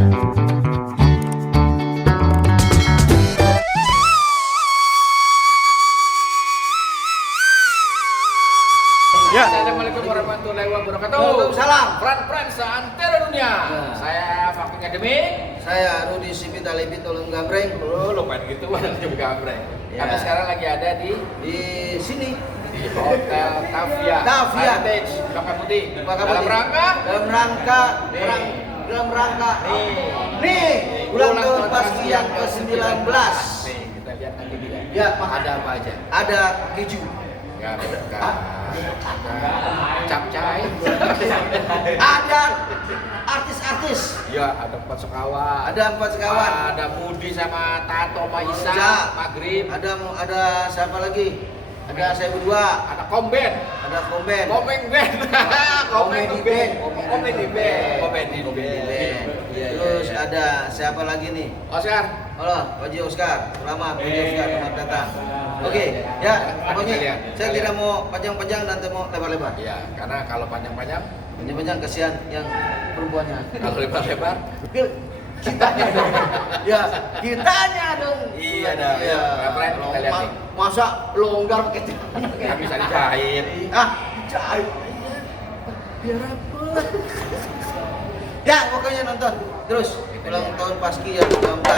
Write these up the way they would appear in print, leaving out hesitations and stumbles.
Ya. Assalamualaikum warahmatullahi wabarakatuh. Waalaikumsalam. Fran seantero dunia. Ya. Saya Fakir Academy. Saya Rudi Sipit Alibi Tolong Gambreng. Lupain gitu, ada juga gambreng. Ya. Kami sekarang lagi ada di Sini di Hotel Tavia. Tavia. Heritage, Baka Putih. Baka Dalam Putih. rangka dalam rangka nih ulang tahun Paski yang ke-19. Nih, kita lihat nanti dia. Ya, Ada apa aja? ada keju. Ya, capcay. Ada artis-artis. Ya, ada empat sekawan. Ada 4 sekawan. Ada Budi sama Tato sama Isa, Isa. Maghrib. Ada siapa lagi? Ada saya berdua. Ada Komben. Ada Komben. Komeng Band. Comedy Band. Comedy Band. Iya, terus ada siapa lagi nih? Oscar. Halo, Pak Ji Oscar. Selamat, Pak Ji Oscar, selamat datang. Oke, ya, pokoknya saya tidak mau panjang-panjang dan tidak mau lebar-lebar. Iya, karena kalau panjang-panjang, Panjang-panjang kasihan yang perempuannya. kalau lebar-lebar, Kitanya dong. Ya, kitanya dong. iya dah. Iya. Friend, kita lihat nih. Masa longgar pakai Nggak bisa dijahit. Jahit. Biar apa? Ya, pokoknya nonton. Terus ulang tahun Paski yang ke-19.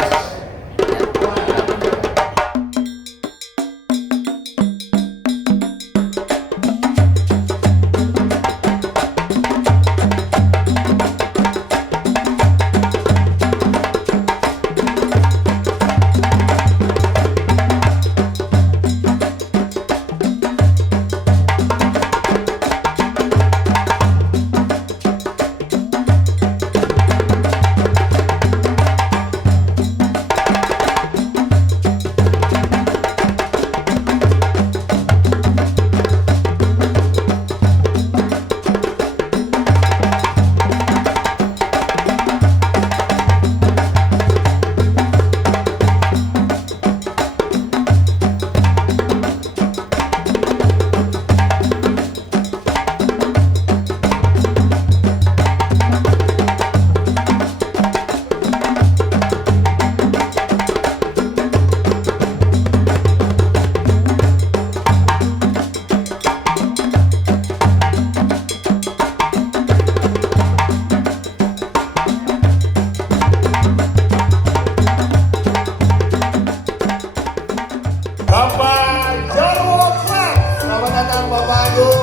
Bapak Jarwo Clark, selamat datang Bapak Agung.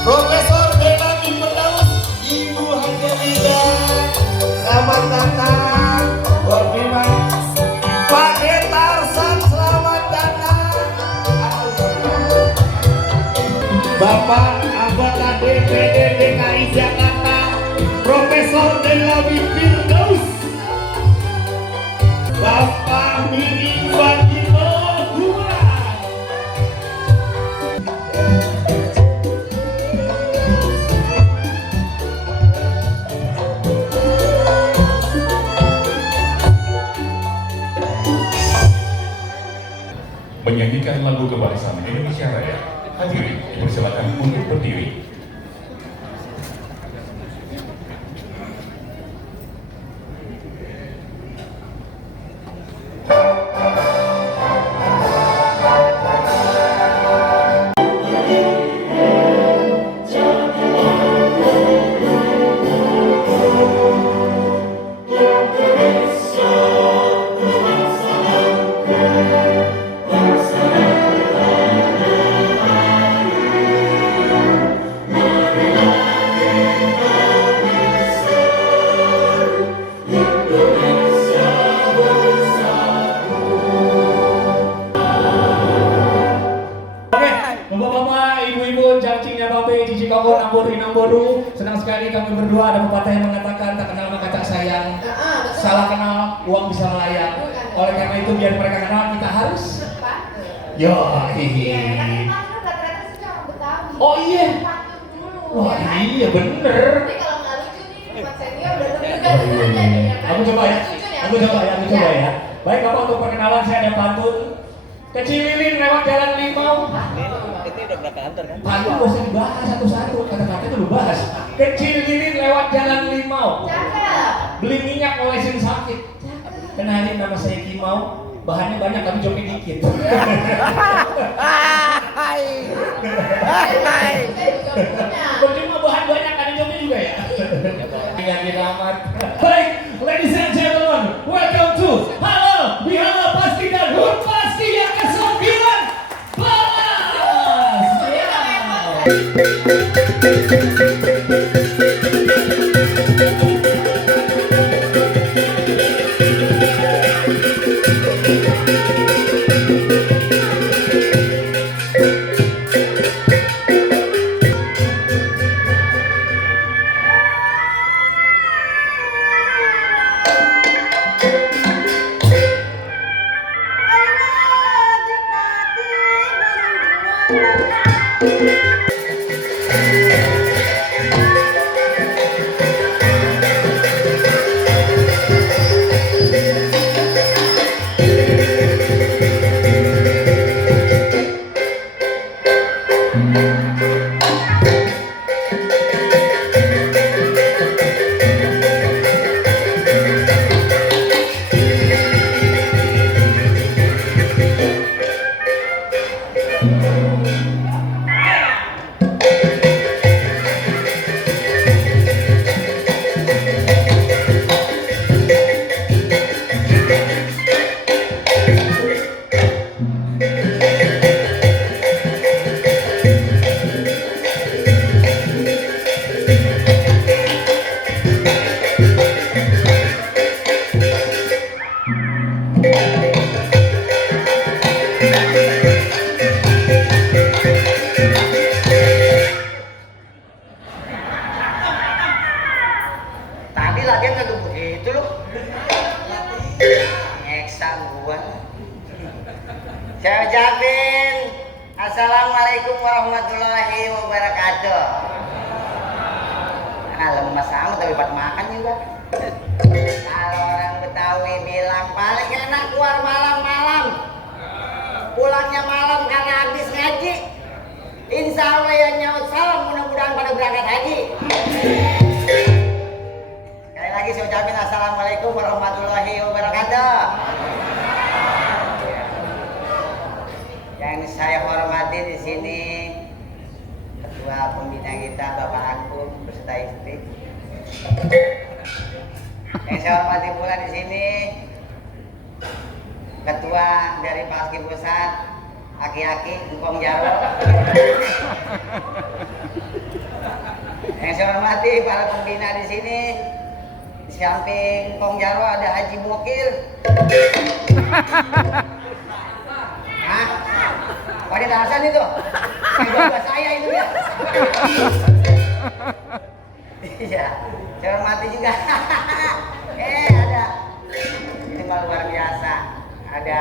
Profesor Delani Firdaus, Ibu Handelida, selamat datang. Wardiman, Pak Detarsan, selamat datang. Bapak anggota DPD DKI Jakarta, Profesor Delani Firdaus. Bapak Mini Wajibno Humas. Menyanyikan lagu kebangsaan Indonesia Raya. Hadirin, dipersilakan untuk berdiri. Bapak-bapak, ibu-ibu, cacingnya babe, cici kokor, ambor, inamboru. Senang sekali kami berdua ada pepatah yang mengatakan tak kenal maka tak sayang. Salah kenal, uang bisa melayang. Oleh karena itu biar mereka kenal kita harus. Yo, hihi. Oh iya. Wah iya bener. Aku coba ya. Baik Bapak, untuk perkenalan saya ada pantun. Kecil lilin lewat jalan limau. Itu udah berapa kantor kan? Pantun gak usah dibahas satu-satu, kata-kata itu lu bahas. Kecil lilin lewat jalan limau. Cakep. Beli minyak olesin sakit. Kenalin nama saya Kimau. Bahannya banyak tapi joknya dikit. Percuma bahan banyak ada joknya juga ya. Yang diramat. Baik, ladies and gentlemen, welcome to Halo Bihala Pasti dan Hut Pasti yang ke-9 Balas. Tadi latihan kagak begitu loh. Ngeksa gua. Saya ucapin Assalamualaikum warahmatullahi wabarakatuh. Ah, lemas amat tapi pada makan juga. Kalau orang Betawi bilang paling enak keluar malam-malam, pulangnya malam karena habis ngaji. Insya Allah ya nyaut salam, mudah-mudahan pada berangkat haji. Sekali lagi saya ucapin Assalamualaikum warahmatullahi wabarakatuh. Yang saya hormati di sini Ketua Pembina kita Bapak Agung beserta istri. Yang saya hormati pula di sini Ketua dari Paski Pusat Aki-aki Engkong Jarwo. Yang saya hormati para pembina di sini. Di samping Kong Jarwo ada Haji Bokir. Hah? Pada Hasan itu? Kayak saya itu ya. Iya, saya hormati juga. Ada. Ini malah luar biasa. Ada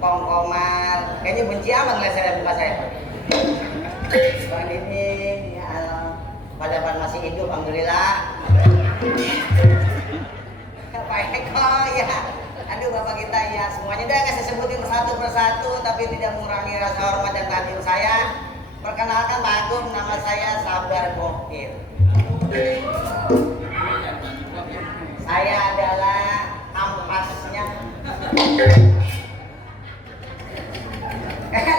Kong Komar. Kayaknya benci amat ngeliat saya buka saya. Bang ini, ya Allah. Pada masih hidup, alhamdulillah. Pak Eko, ya. Aduh Bapak kita ya, semuanya udah saya sebutin persatu, tapi tidak mengurangi rasa hormat dan kehadiran saya. Perkenalkan Pak Agung, nama saya Sabar Bokir. Saya adalah ampasnya.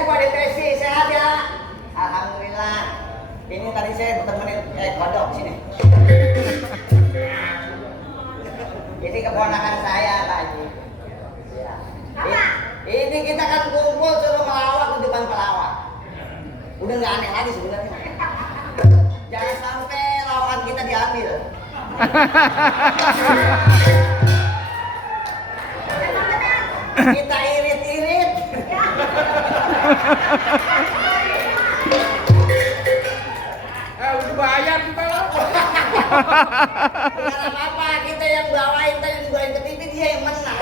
Pak Depresi, sehat ya? Alhamdulillah. Ini tadi saya temenin kodok sini. Ini keponakan saya, Pak Haji. Ya. Ini kita kan kumpul suruh melawak di depan pelawak. Udah nggak aneh lagi sebenarnya. Jangan sampai lawakan kita diambil. Kita irit-irit. Udah bayar kita lah. Bukan apa-apa, kita yang bawain ke TV, dia yang menang.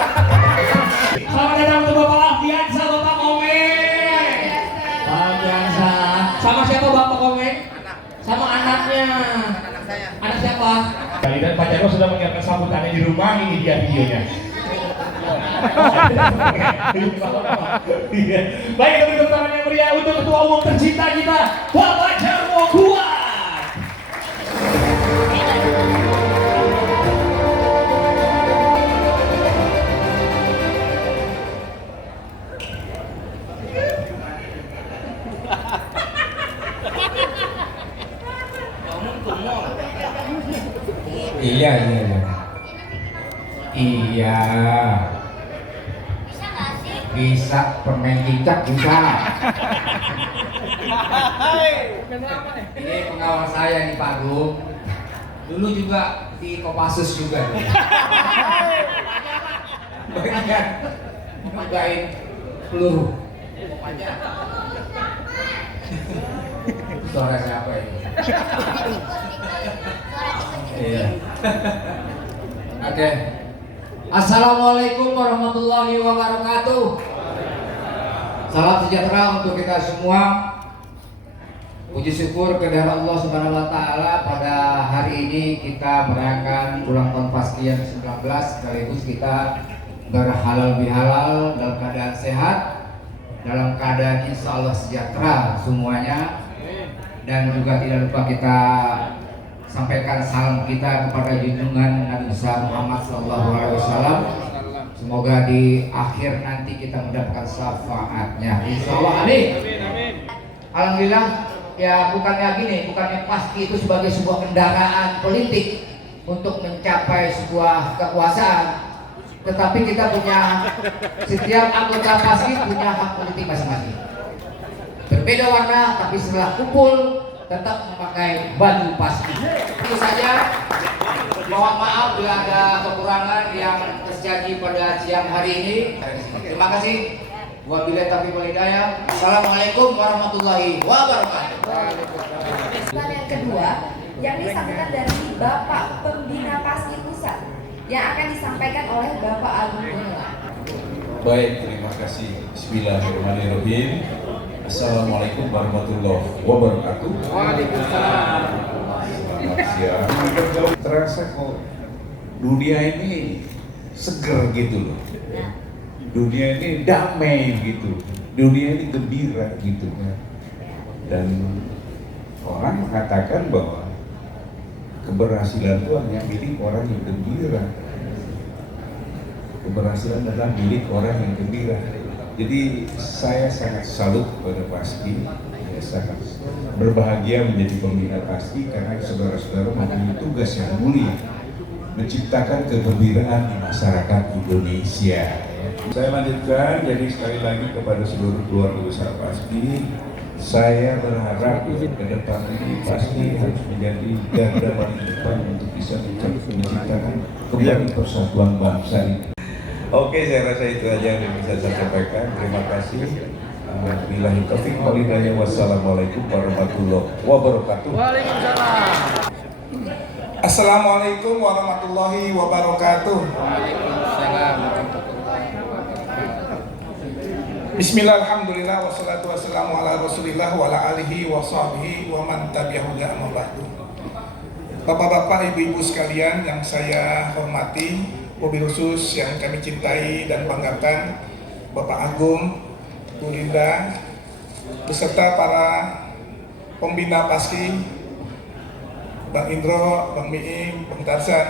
Selamat datang untuk Bapak Alfiansa, Bapak Komeng. Alfiansa. Sama siapa Bapak Komeng? Sama anaknya. Anak saya. Anak siapa? Dan Pak Jarwo sudah menyiapkan sambutannya di rumah, ini dia videonya. Baik, kami tepuk tangan yang meriah untuk Ketua Umum tercinta kita, Bapak Jarwo Kuat. Iya. Iya. Bisa permen cicak bisa. Ini pengawal saya nih Pak Agung. Dulu juga di Kopassus juga. Bagian magain peluru. Suara siapa ini? Iya. Oke. Assalamualaikum warahmatullahi wabarakatuh. Salam sejahtera untuk kita semua. Puji syukur kepada Allah Subhanahu wa taala, pada hari ini kita merayakan ulang tahun Paski yang 19, sekaligus kita berhalal bihalal dalam keadaan sehat, dalam keadaan insya Allah sejahtera semuanya. Dan juga tidak lupa kita sampaikan salam kita kepada junjungan Nabi besar Muhammad SAW. Semoga di akhir nanti kita mendapatkan syafaatnya, insya Allah, amin. Alhamdulillah, ya bukannya Paski itu sebagai sebuah kendaraan politik untuk mencapai sebuah kekuasaan, tetapi kita punya, setiap anggota Paski punya hak politik masing-masing. Berbeda warna, tapi setelah kumpul tetap memakai baju Paski. Itu saja. Mohon maaf bila ada kekurangan yang terjadi pada siang hari ini. Terima kasih. Wabillahi taufiq wal hidayah. Assalamualaikum warahmatullahi wabarakatuh. Yang kedua, yang disampaikan dari Bapak Pembina Paski Pusat yang akan disampaikan oleh Bapak Agung Gumelar. Baik, terima kasih. Bismillahirrahmanirrahim. Assalamualaikum warahmatullahi wabarakatuh. Waalaikumsalam. Selamat siang. Terasa kok dunia ini seger gitu loh. Dunia ini damai gitu. Dunia ini gembira gitu kan. Dan orang mengatakan bahwa keberhasilan itu hanya milik orang yang gembira. Keberhasilan adalah milik orang yang gembira. Jadi saya sangat salut kepada Paski, saya sangat berbahagia menjadi pembina Paski karena saudara-saudara mempunyai tugas yang mulia, menciptakan kegembiraan di masyarakat Indonesia. Saya lanjutkan, jadi sekali lagi kepada seluruh keluarga besar Paski, saya berharap ke depan ini Paski harus menjadi garda paling depan untuk bisa menciptakan kembali persatuan bangsa ini. Oke, saya rasa itu aja yang bisa saya sampaikan. Terima kasih. Billahi taufiq wal hidayah. Wassalamualaikum warahmatullahi wabarakatuh. Waalaikumsalam. Assalamualaikum warahmatullahi wabarakatuh. Bismillah, alhamdulillah, wassalatu wassalamu ala rasulillah wa ala alihi wa sahbihi wa man tabi'ahu amma ba'du. Bapak-bapak, ibu-ibu sekalian yang saya hormati, wabil khusus yang kami cintai dan banggakan, Bapak Agung, Bu Linda, beserta para pembina Paski, Bang Indro, Bang Miing, Bang Tarzan,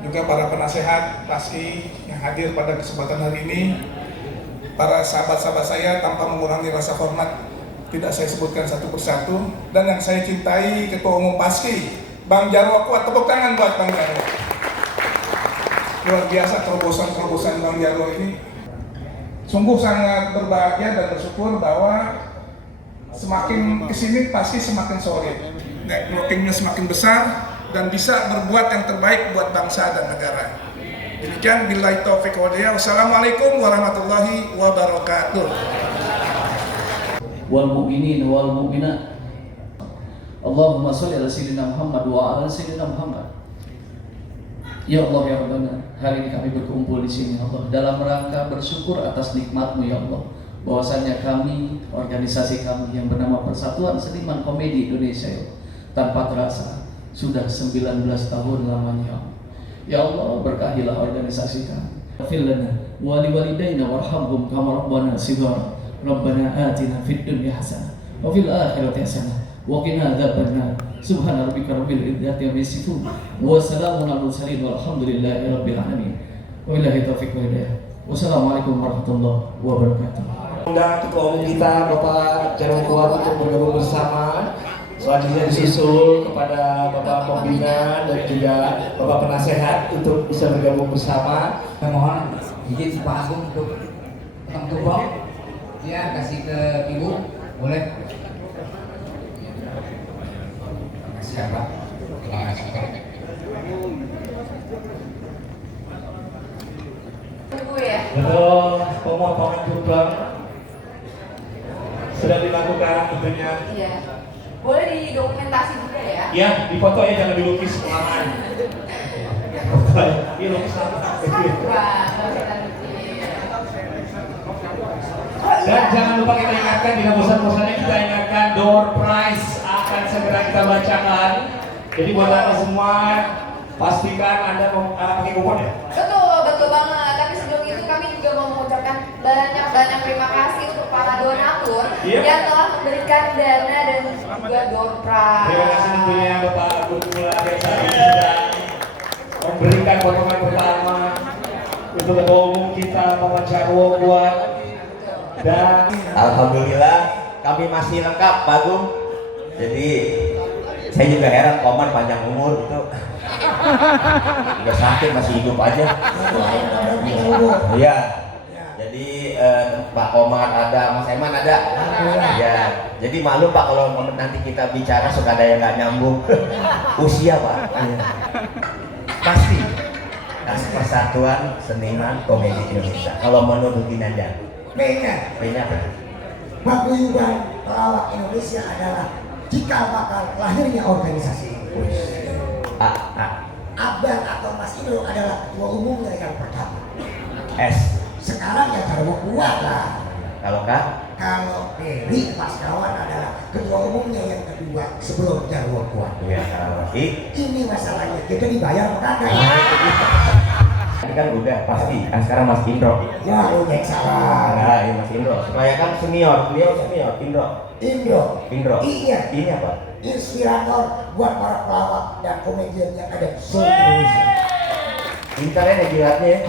juga para penasehat Paski yang hadir pada kesempatan hari ini, para sahabat-sahabat saya tanpa mengurangi rasa hormat tidak saya sebutkan satu persatu, dan yang saya cintai Ketua Umum Paski, Bang Jarwo. Kuat, tepuk tangan buat Bang Jarwo. Luar biasa terobosan-terobosan Bang Jarwo ini. Sungguh sangat berbahagia dan bersyukur bahwa semakin kesini Paski semakin solid, networkingnya semakin besar dan bisa berbuat yang terbaik buat bangsa dan negara. Demikian, billahi taufiq wal hidayah. Wassalamualaikum warahmatullahi wabarakatuh. Wal mu'minin wal mu'minat. Allahumma sholli ala sayyidina Muhammad wa ala sayyidina Muhammad. Ya Allah ya Rabbana, hari ini kami berkumpul di sini Allah dalam rangka bersyukur atas nikmat-Mu ya Allah. Bahwasannya kami, organisasi kami yang bernama Persatuan Seniman Komedi Indonesia ya Allah, tanpa terasa sudah 19 tahun lamanya ya Allah. Ya Allah, berkahilah organisasi kami. Ighfir lana wa liwalidayna warhamhum kama rabbana shighara. Rabbana atina fid dunya hasanah wa fil akhirati hasanah wa qina adzabannar. Subhana rabbika rabbil izzati amma yasifun wa salamun alal mursalin walhamdulillahi rabbil alamin. Wabillahi taufiq wal hidayah. Wassalamualaikum warahmatullahi wabarakatuh. Undang Ketua Umum kita Bapak Jarwo Kuat untuk bergabung bersama Selanjutnya disusul kepada Bapak Pembina dan juga Bapak Penasehat untuk bisa bergabung bersama. Saya mohon izin Pak Agung untuk potong tumpeng. Ya, kasih ke Ibu, boleh? Terima kasih Pak. Terima kasih Pak. Tunggu ya. Betul, pemotongan tumpeng sudah dilakukan tentunya. Iya. Boleh didokumentasi juga ya. Ya, difoto ya, jangan dilukis kelamaan. Ini lukis apa? Wah, nggak usah lucu. Oh, Dan iya. jangan lupa kita ingatkan, tidak bosan-bosannya kita ingatkan door prize akan segera kita bacakan. Jadi buat anda semua, pastikan anda pakai kupon ya. Betul banget. Tapi sebelum itu kami juga mau mengucapkan banyak terima kasih untuk para donatur yang telah memberikan dana dan juga door prize. Terima kasih tentunya Bapak Gubernur yang saat ini sudah memberikan potongan pertama untuk ketua umum kita Bapak Jarwo buat. Dan Alhamdulillah kami masih lengkap Pak Agung. Jadi saya juga heran Komar panjang umur itu. Udah sakit masih hidup aja. Iya. Jadi Pak Komar ada, Mas Eman ada. Ya. Jadi malu Pak kalau nanti kita bicara suka ada yang nggak nyambung. Usia Pak. Pasti. Persatuan Seniman Komedi Indonesia. Kalau menurut Ginanjar. B-nya apa? Paguyuban Pelawak Indonesia adalah cikal bakal lahirnya organisasi ini. Abang atau Mas Indro adalah ketua umumnya yang pertama. S. Sekarang ya Jarwo kuat lah. Kalau Kak? Kalau Peri Mas Kawan adalah ketua umumnya yang kedua sebelum Jarwo kuat. Ya, kalau Ini masalahnya kita dibayar apa kagak? Ini kan udah pasti. Sekarang Mas Indro. Ya udah salah. Nah, ya Mas Indro. Supaya kan senior, beliau senior. Indro. Iya. Ini apa? Inspirator buat para pelawak dan komedian yang ada di seluruh Indonesia. Pintarnya nih jilatnya ya.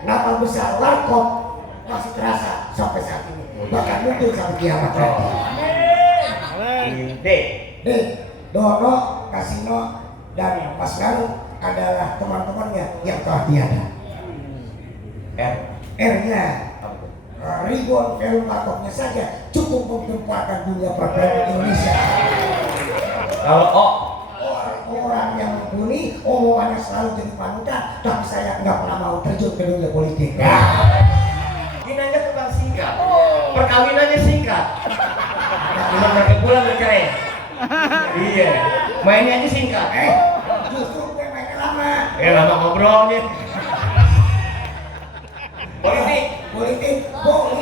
Nama besar Warkop masih terasa sampai saat ini. Bahkan mungkin sampai kiamat nanti. D. Dono, Kasino, dan Mas Galuh adalah teman-temannya yang telah tiada. R-nya Ribon film Warkopnya saja cukup menggemparkan dunia perfilman Indonesia. Kalau O, Orang yang mumpuni, omongannya selalu jadi panutan, tapi saya nggak pernah mau terjun ke dunia politik. Ginanjar tukang singkat. Perkawinannya singkat. Cuma berapa bulan bercerai. Iya. Mainnya aja singkat. Justru gue mainnya lama. Lama ngobrolnya. Politik,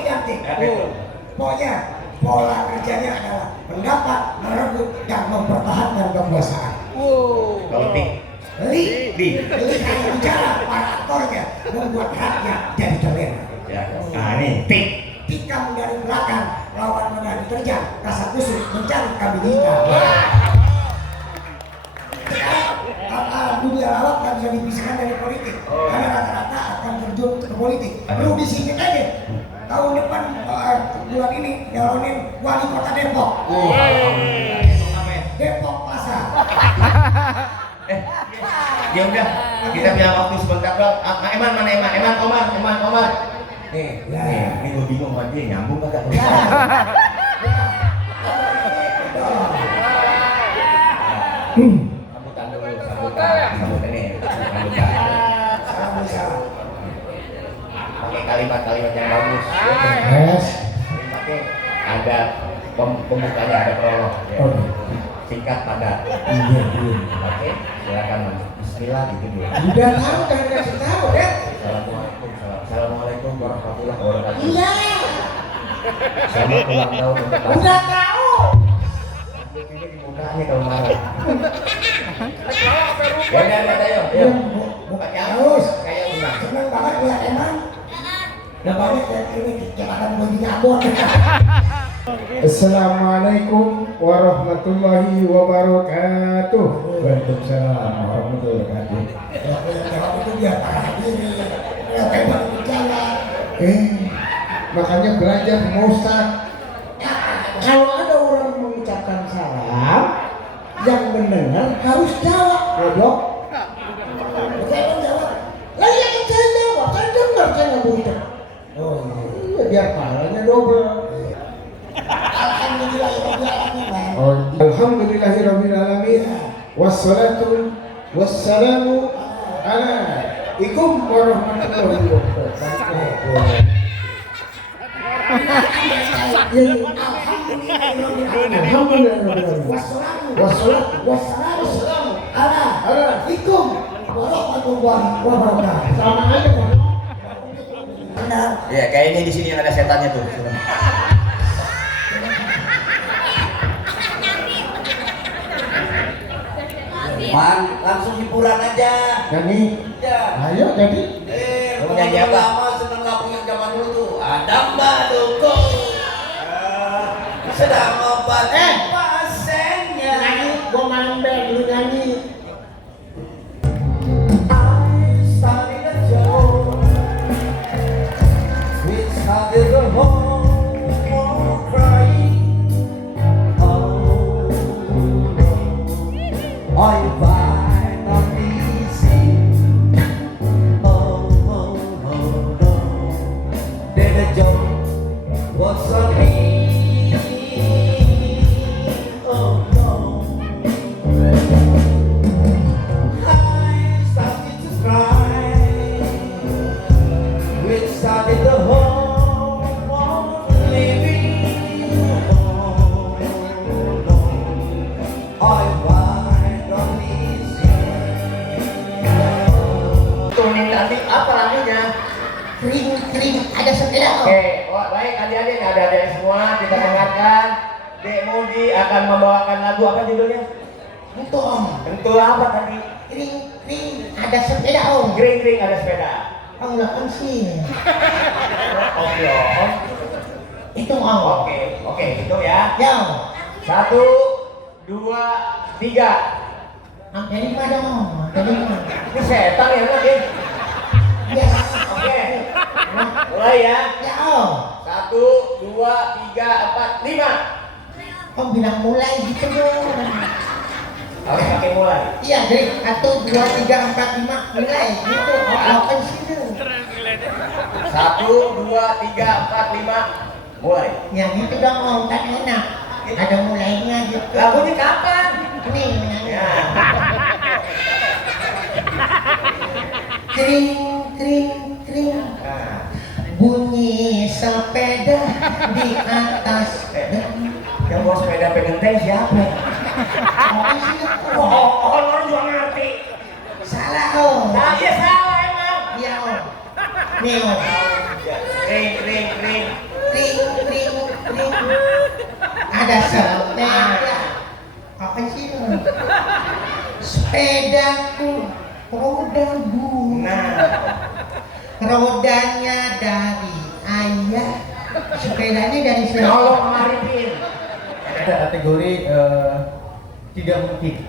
identik. Pokoknya pola kerjanya adalah mendapat, merebut, dan mempertahankan kekuasaan. Kalau T. Li hanya bicara para aktornya membuat rakyat jadi terlena. Ya. Nah ini T. Tikam dari belakang, lawan menari terjang, rasa kusut mencari kambing hitam. Sekarang dunia lawak tak bisa dipisahkan dari politik, karena rata-rata akan terjun ke politik. Perlu disingkat aja. Tahun depan bulan ini nyalonin wali kota Depok. Depok Plaza. Ya udah, kita punya waktu sebentar dong. Eman mana Eman? Eman Komar. Ini gue bingung sama dia nyambung kagak? Sambutan dulu, sambutan ini. Pakai kalimat-kalimat yang bagus. Pakai ada pembukanya, ada prolog. Singkat padat. Oke, silakan Mas. Bismillah gitu dulu. Udah tahu kan kasih tahu ya. Assalamualaikum warahmatullahi wabarakatuh. Iya. Selamat ulang tahun untuk Mas. Udah tahu. Ini di mukanya kalau marah. Ya udah ayo. Terus Kayak unang. senang banget lihat Eman. Udah banyak yang ini kecelakaan begini Ambon. Assalamualaikum warahmatullahi wabarakatuh. Waalaikumsalam warahmatullahi wabarakatuh. Jawab itu biar para hadirin. Lihat Eman berjalan. Makanya belajar sama Ustaz. Ya, yang mendengar harus jawab, bodoh. Saya kan jawab. Lah iya kan saya jawab, saya dengar, saya nggak butuh. Oh iya, biar pahalanya double. Alhamdulillahirobbilalamin. Oh, alhamdulillahirobbilalamin. Wassalatu wassalamu alaikum warahmatullahi wabarakatuh. Alhamdulillah. Wassalamu alaikum warahmatullahi wabarakatuh. Sama aja kan? Benar. Ya, kayaknya di sini yang ada setannya tuh. Man, langsung hiburan aja. Jadi, Ya. ayo jadi. Kamu nyanyi apa? Lama seneng lagu yang zaman dulu tuh. Ada Baduko. Sedang obat pasiennya. Nyanyi, gua main band, lu nyanyi. What's on me? Oh no. I started to cry. We started the whole living. Oh no. I find on this. Tuning tadi apa lagunya? Kering, ada sepeda. Oke, baik adik-adik, ada semua kita dengarkan. Dek Mudi akan membawakan lagu apa judulnya? Tentu apa tadi? Kering, ada sepeda om. Gring ada sepeda. Allah kan sih. Oke om. Itu om. Oke, itu ya. Ya. 1, 2, 3. Dari mana om? Dari mana? Ini setan ya lagi. Ya. Oke. Mulai ya. Ya om. 1, 2, 3, 4, 5. Om bilang mulai gitu dong. Harus pakai mulai. Iya, dari 1, 2, 3, 4, 5 mulai gitu. Allah kan sih. 1, 2, 3, 4, 5. Mulai. Yang itu dong om, kan enak. Ada mulainya gitu. Lagunya kapan? Ini nyanyi. Ya. Kering. Bunyi sepeda di atas. Yang bawa sepeda pegang teh siapa? Oh, lo juga ngerti. Salah om. Nah, iya salah emang. Iya om. Nih om. Ring. Kering. Ada sepeda. Apa sih om? Sepedaku roda bunga. Rodanya dari ayah, sepedanya dari saya. Tolong Arifin. Ada kategori tidak mungkin.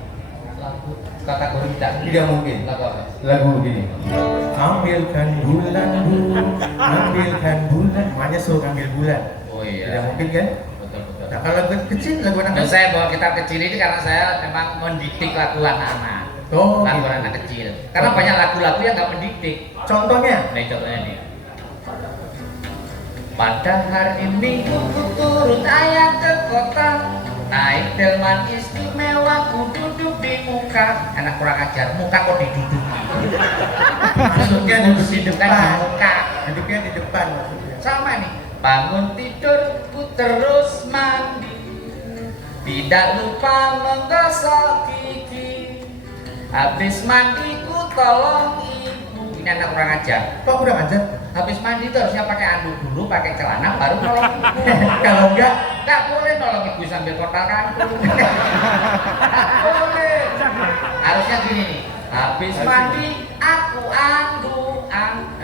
Kategori tidak mungkin. Lagu begini. Ambilkan bulanmu, ambilkan bulan. Makanya suruh ambil bulan. Oh iya. Tidak mungkin kan? Betul. Nah, kalau lagu kecil, lagu anak. Saya bawa kitab kecil ini karena saya memang mendiktik lagu anak-anak. Oh, lagu gitu. anak kecil. Karena banyak lagu-lagu yang nggak mendiktik. Contohnya? Nah, contohnya nih. Pada hari Minggu ku turun ayah ke kota, naik delman istimewa ku duduk di muka. Anak kurang ajar, muka kok diduduki. Maksudnya duduk di Dudukkan di muka. Duduknya di depan maksudnya. Sama nih. Bangun tidur ku terus mandi, tidak lupa menggosok gigi. Habis mandi ku tolong ibu. Ini anak kurang ajar. Kok kurang ajar? Habis mandi itu harusnya pakai anduk dulu, pakai celana, baru nolong ibu. Kalau enggak boleh nolong ibu sambil kotak kangkung. Boleh. Harusnya gini nih. Habis mandi aku anduk-an.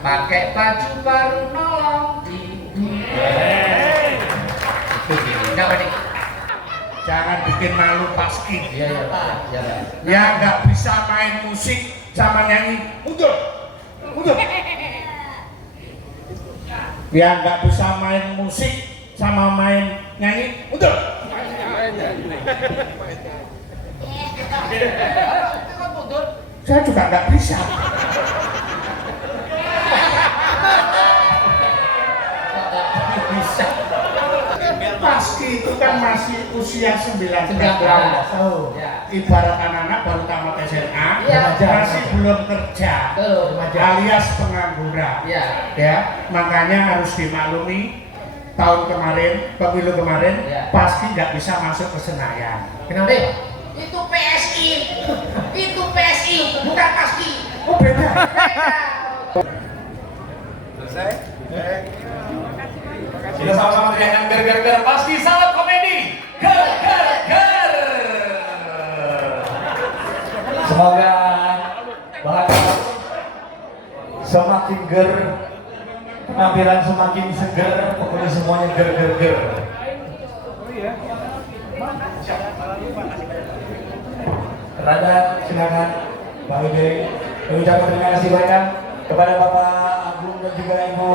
Pakai baju baru nolong ibu. Itu gini. Kenapa nih? Jangan bikin malu Paski. Iya. Ya nggak bisa main musik sama nyanyi. Mundur. Ya nggak bisa main musik sama main nyanyi. Mundur. Saya juga nggak bisa. Bisa. Paski itu kan masih usia 19 tahun. Ibarat anak-anak baru tamat SMA, masih belum kerja, alias pengangguran. Ya, makanya harus dimaklumi tahun kemarin, pemilu kemarin, Paski nggak bisa masuk ke Senayan. Kenapa? Itu PSI, bukan Paski. Oh beda. Selesai? Sudah sama-sama dengan ger Paski salam komedi. Ger. Semoga bahagia, semakin ger, penampilan semakin seger, pokoknya semuanya ger. Radat, silakan Pak Ide. Kami ucapkan terima kasih banyak kepada Bapak Agung dan juga Ibu.